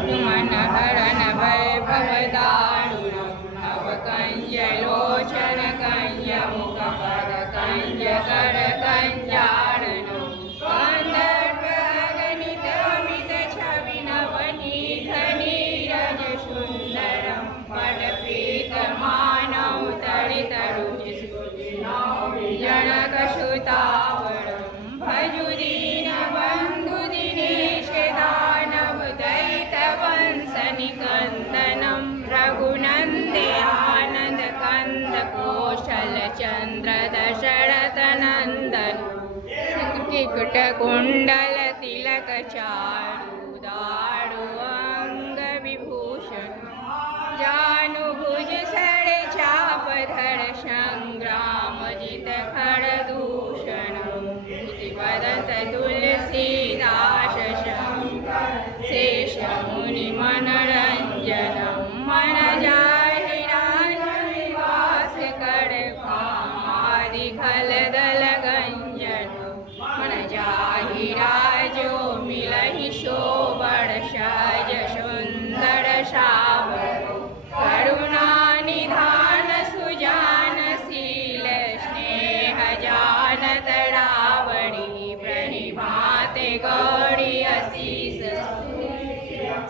मनहरण वैभवदारुणं नवकञ्जलोचन कञ्जमुखपद कञ्जकरकञ्जारणं कन्दर्पगणितमितछविनवनीतनीरजसुन्दरं पटपीतमानौ तडितरुचिजनकसुतावरं भजुदीनबन्धुदिनेशदानवदयितवंशनिकन्दनं रघुनन्दे आनन्दकन्दकोशलचन्द्र दशरथनन्दन किकुटकुण्डलतिलकचारुदारु अङ्गविभूषण जानुभुज सड़चापधर संग्रामजित खरदूषणं इति वदत तुलसीदास शङ्कर शेषमुनिमनरञ्जनं मनजाहिराजनिवास कर कामादिखलदलगञ्जनं मनजाहिराजो मिलहि शोभण सहज सुन्दर सावर करुणानिधान सुजानशील स्नेहजानत रावणी प्रणिभाते गौरी अशीष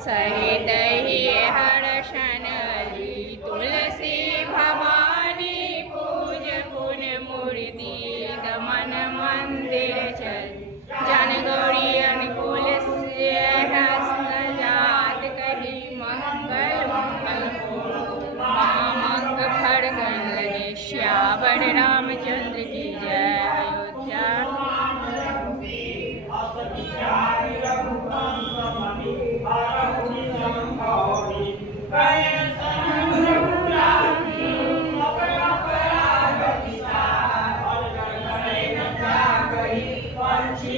सहित ही हर्षणली तुलसी भवानी पूज पुन मूर्ति गमन मंदिर चल जन गौरी अनुकूल से हस्त जात कही मंगल मंगल मामंग फड़गन लगे श्यावर रामचंद्र